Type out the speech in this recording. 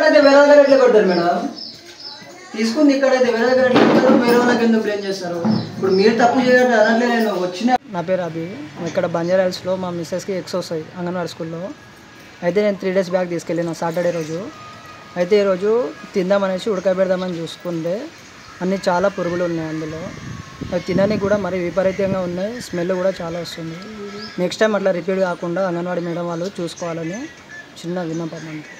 ఇక్కడైతే వేరే దగ్గర ఎట్లా కొడతారు మేడం? తీసుకుంది ఇక్కడైతే వేరే దగ్గర ఎట్లా కొడతారు? వేరే వాళ్ళకి ఎందుకు బ్లేమ్ చేస్తారు? ఇప్పుడు మీరు తప్పు చేయడం అనట్లే, నేను వచ్చిన. నా పేరు అభి. ఇక్కడ బంజారా హిల్స్లో మా మిస్సెస్కి ఎగ్స్ వస్తాయి అంగన్వాడీ స్కూల్లో. అయితే నేను 3 days బ్యాక్ తీసుకెళ్ళిన సాటర్డే రోజు. అయితే ఈరోజు తిందామనేసి ఉడకబెడదామని చూసుకుంటే అన్నీ చాలా పురుగులు ఉన్నాయి అందులో. అవి తినడానికి కూడా మరి విపరీతంగా ఉన్నాయి, స్మెల్ కూడా చాలా వస్తుంది. నెక్స్ట్ టైం అట్లా రిపీట్ కాకుండా అంగన్వాడీ మేడం వాళ్ళు చూసుకోవాలని చిన్న విన్నపం అంతే.